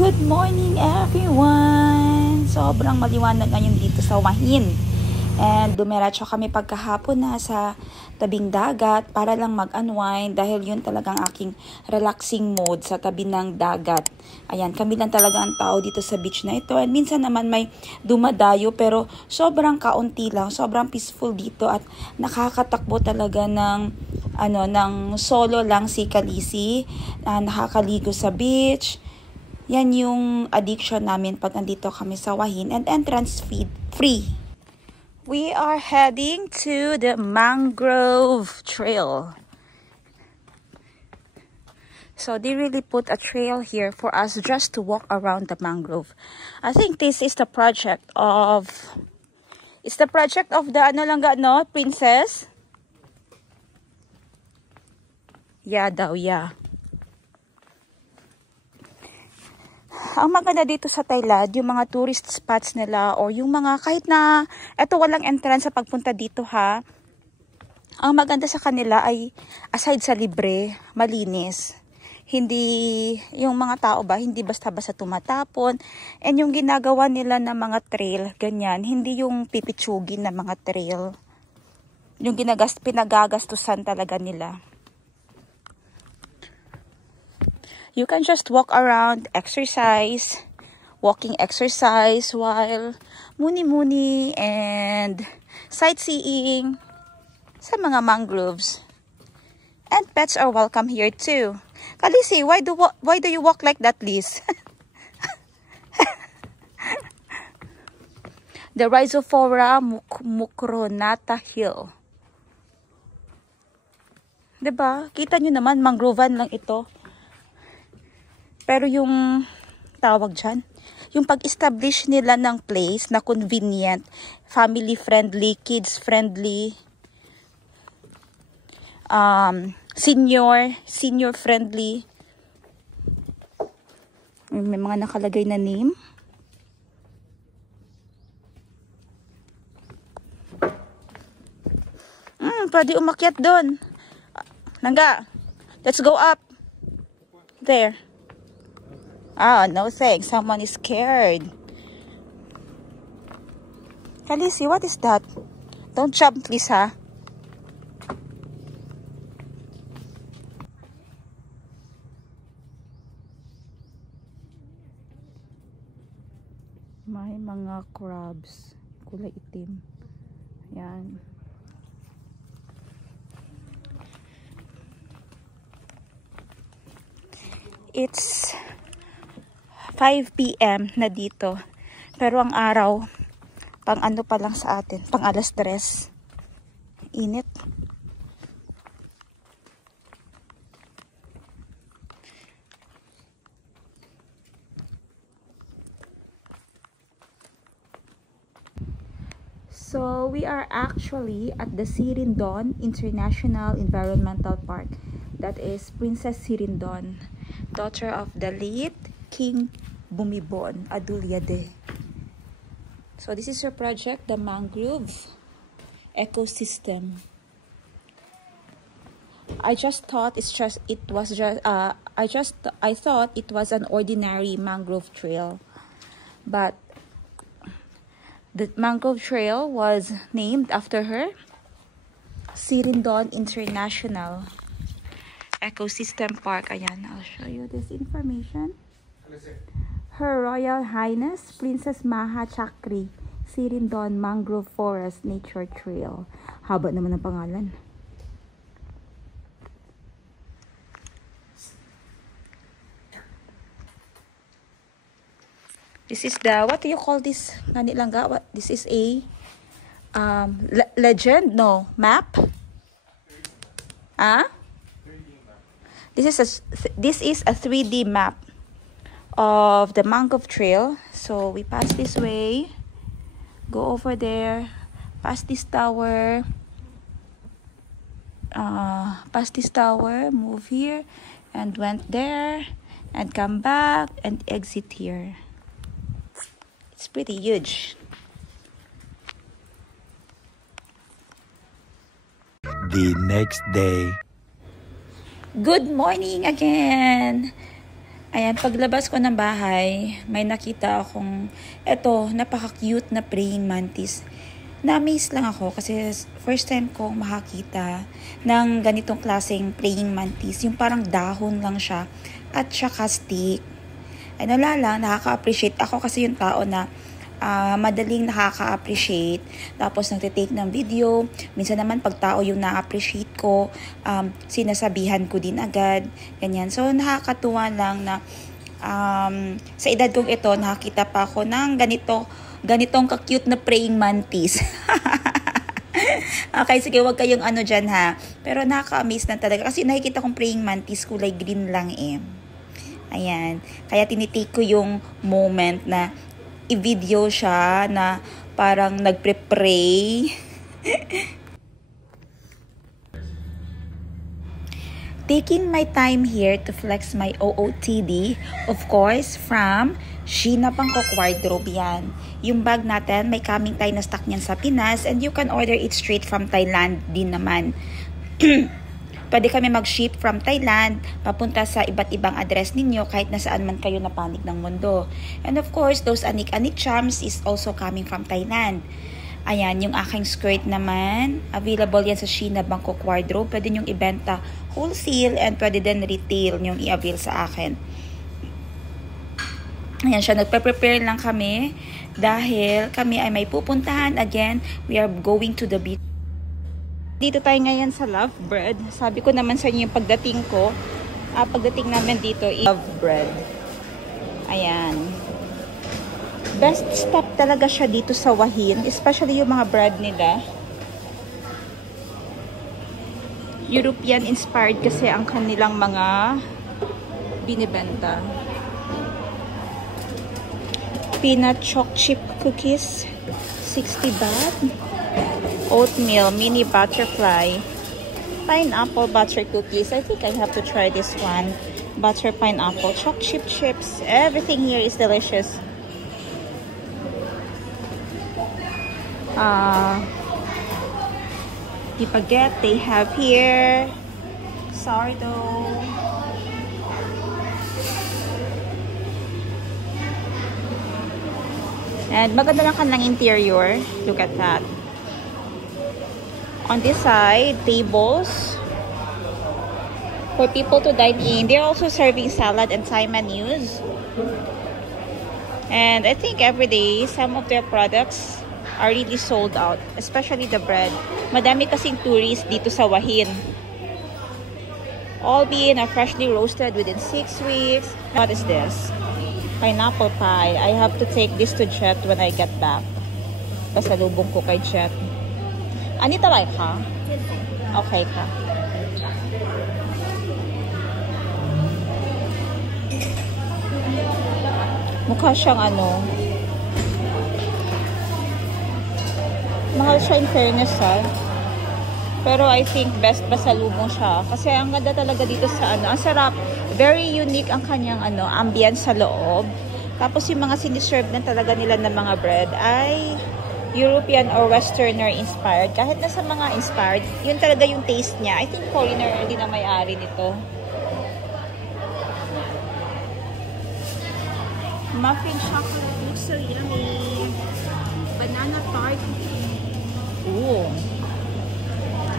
Good morning everyone! Sobrang maliwanag ngayon dito sa Wahin. And dumiretso kami pagkahapon na sa tabing dagat para lang mag-unwind dahil yun talagang aking relaxing mode sa tabi ng dagat. Ayan, kami lang talaga ang tao dito sa beach na ito. And minsan naman may dumadayo pero sobrang kaunti lang, sobrang peaceful dito at nakakatakbo talaga ng solo lang si Kalisi. Nakakaligo sa beach. Yan yung addiction namin pag nandito kami sa Wahin, and entrance free. We are heading to the mangrove trail. So they really put a trail here for us just to walk around the mangrove. I think this is the project of the princess? Yeah daw, yeah. Ang maganda dito sa Thailand, yung mga tourist spots nila or yung mga kahit na eto walang entrance sa pagpunta dito ha. Ang maganda sa kanila ay aside sa libre, malinis. Hindi yung mga tao ba, hindi basta-basta tumatapon. And yung ginagawa nila na mga trail, ganyan, hindi yung pipitsugin na mga trail. Yung pinagagastusan talaga nila. You can just walk around, walking exercise while muni-muni and sightseeing sa mga mangroves. And pets are welcome here too. Kalisi, why do you walk like that, Liz? The Rhizophora mucronata Hill. Diba? Kita nyo naman, mangrovan lang ito. Pero yung tawag dyan, yung pag-establish nila ng place na convenient, family-friendly, kids-friendly, senior-friendly. May mga nakalagay na name. Pwede umakyat doon. Langga, let's go up. There. No thanks. Someone is scared. Kalisi, what is that? Don't jump, please, ha? May mga crabs. Kulay itim. Yan. It's 5 PM na dito. Pero ang araw, pang ano pa lang sa atin, pang 3:00. Init. So, we are actually at the Sirindon International Environmental Park. That is Princess Sirindon, daughter of the late King Bumibon Adulyadej. So this is your project, the mangrove ecosystem. I thought it was an ordinary mangrove trail, but the mangrove trail was named after her. Sirindon International Ecosystem Park. Ayan, I'll show you this information. Her Royal Highness Princess Maha Chakri Sirindon Mangrove Forest Nature Trail. Haba naman ang pangalan. This is the, what do you call this? This is a legend? No, map? This is a 3D map of the mangrove trail. So we pass this way, go over there, pass this tower, move here, and went there, and come back, and exit here. It's pretty huge. The next day. Good morning again. Ayan, paglabas ko ng bahay, may nakita akong, eto, napaka-cute na praying mantis. Na-amaze lang ako kasi first time ko makakita ng ganitong klaseng praying mantis. Yung parang dahon lang siya at saka stick. Ay, nakaka-appreciate. Ako kasi yung tao na madaling nakaka-appreciate, tapos nagtitake ng video. Minsan naman pag tao yung na-appreciate ko, sinasabihan ko din agad, ganyan. So nakakatuwa lang na sa edad kong ito, nakakita pa ako ng ganitong ka-cute na praying mantis. Okay, sige, wag kayong ano dyan ha. Pero nakaka-amaze na talaga kasi nakikita kong praying mantis, kulay green lang eh. Ayan, kaya tinitake ko yung moment na i-video siya na parang nagpre-pray. Taking my time here to flex my OOTD, of course, from Sheena Bangkok Wardrobe yan. Yung bag natin, may coming tayo na stock niyan sa Pinas and you can order it straight from Thailand din naman. Pwede kami mag-ship from Thailand papunta sa iba't ibang address ninyo kahit nasaan man kayo na panig ng mundo. And of course, those anik-anik charms is also coming from Thailand. Ayan, yung aking skirt naman, available yan sa Sheena Bangkok Wardrobe. Pwede nyong ibenta wholesale and pwede din retail nyong i-avail sa akin. Ayan siya, nagpe-prepare lang kami dahil kami ay may pupuntahan. Again, we are going to the beach. Dito tayo ngayon sa Love Bread. Sabi ko naman sa inyo yung pagdating ko. Pagdating namin dito, Love Bread. Ayan. Best stop talaga siya dito sa Wahin. Especially yung mga bread nila. European inspired kasi ang kanilang mga binibenta. Peanut choc chip cookies. 60 baht. Oatmeal, mini butterfly, pineapple butter cookies. I think I have to try this one. Butter pineapple, choc chip chips. Everything here is delicious. The baguette they have here. Sourdough. And maganda lang kanilang interior. Look at that. On this side, tables for people to dine in. They're also serving salad and Thai menus. And I think every day, some of their products are really sold out. Especially the bread. Madami kasing tourists dito sa Wahin. All bean are freshly roasted within 6 weeks. What is this? Pineapple pie. I have to take this to Jet when I get back. Pasalubong ko kay Jet. Anita like ka? Okay ka. Mukha siyang ano. Mahal siya in fairness ha. Pero I think best pasalubong siya. Kasi ang ganda talaga dito sa ano. Ang sarap. Very unique ang kanyang ano, ambience sa loob. Tapos yung mga siniserve na talaga nila ng mga bread ay European or Westerner inspired. Kahit na sa mga inspired, yun talaga yung taste niya. I think foreigner din ang may-ari nito. Muffin chocolate looks so yummy. Banana tart. Ooh.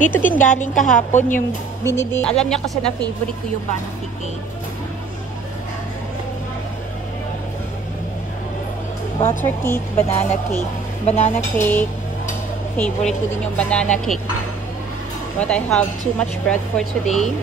Dito din galing kahapon yung binili. Alam niya kasi na favorite ko yung banana cake. Butter cake, banana cake. Banana cake. Favorite ko din yung banana cake. But I have too much bread for today.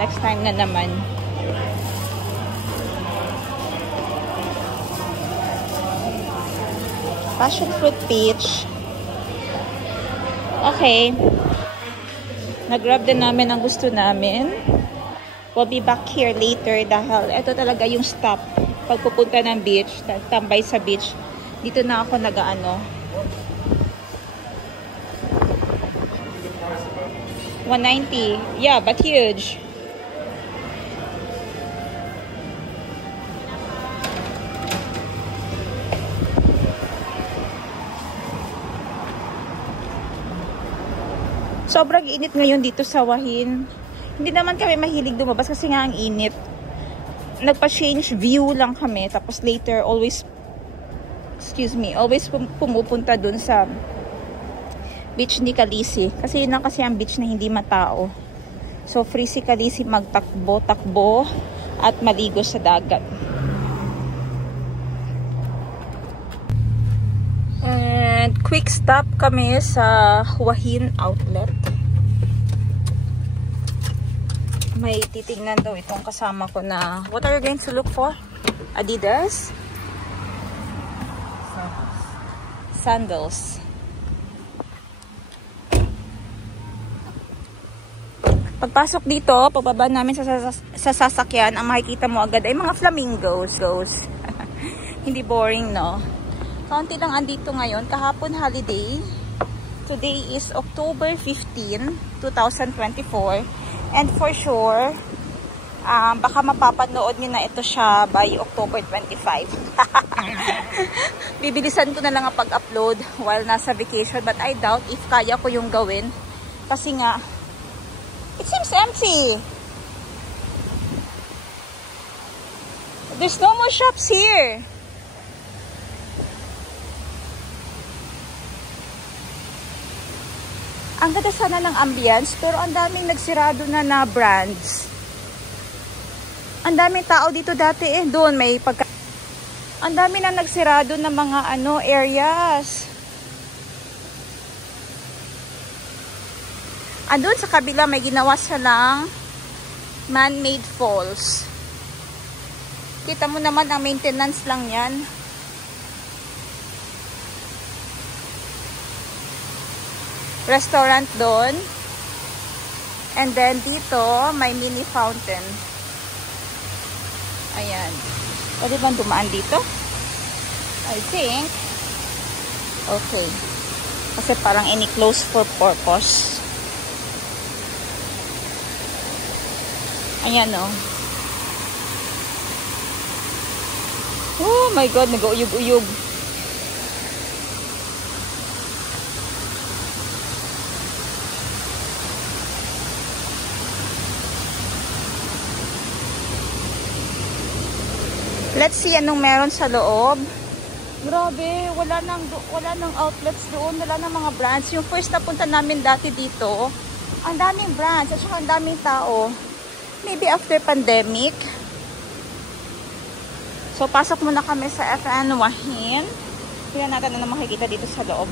Next time na naman. Passion fruit peach. Okay. Nag-grab din namin ang gusto namin. We'll be back here later dahil ito talaga yung stop. Pagpupunta ng beach, tambay sa beach. Dito na ako nag-ano. 190. Yeah, but huge. Sobrang init ngayon dito sa Wahin. Hindi naman kami mahilig lumabas kasi nga ang init. nagpa-change view lang kami. Tapos later, always pumupunta dun sa beach ni Calisi. Kasi yun lang kasi ang beach na hindi matao. So, free si Calisi magtakbo-takbo at maligo sa dagat. And quick stop kami sa Hua Hin Outlet. May titingnan daw itong kasama ko na, what are you going to look for? Adidas? Sandals. Pagpasok dito, pababa namin sa sasakyan, ang makikita mo agad ay mga flamingos. Hindi boring, no? Kaunti lang andito ngayon. Kahapon holiday. Today is October 15, 2024. And for sure, baka mapapanood nyo na ito siya by October 25. Bibilisan ko na lang ang pag-upload while nasa vacation. But I doubt if kaya ko yung gawin. Kasi nga, it seems empty. There's no more shops here. Ang ganda sana ng ambience, pero ang daming nagsirado na brands. Ang daming tao dito dati eh. Doon may ang dami na nagsirado na mga areas. Doon sa kabila may ginawa silang man-made falls. Kita mo naman ang maintenance lang yan. Restaurant doon. And then dito, may mini fountain. Ayan. Pwede bang dumaan dito? I think. Okay. Kasi parang ini-close for purpose. Ayan o. Oh my God, nag-uyog-uyog. Let's see anong meron sa loob. Grabe, wala nang outlets doon, wala nang mga brands. Yung first na punta namin dati dito, ang daming brands at saka ang daming tao. Maybe after pandemic. So, pasok muna kami sa FN Hua Hin. Tingnan natin ano makikita dito sa loob.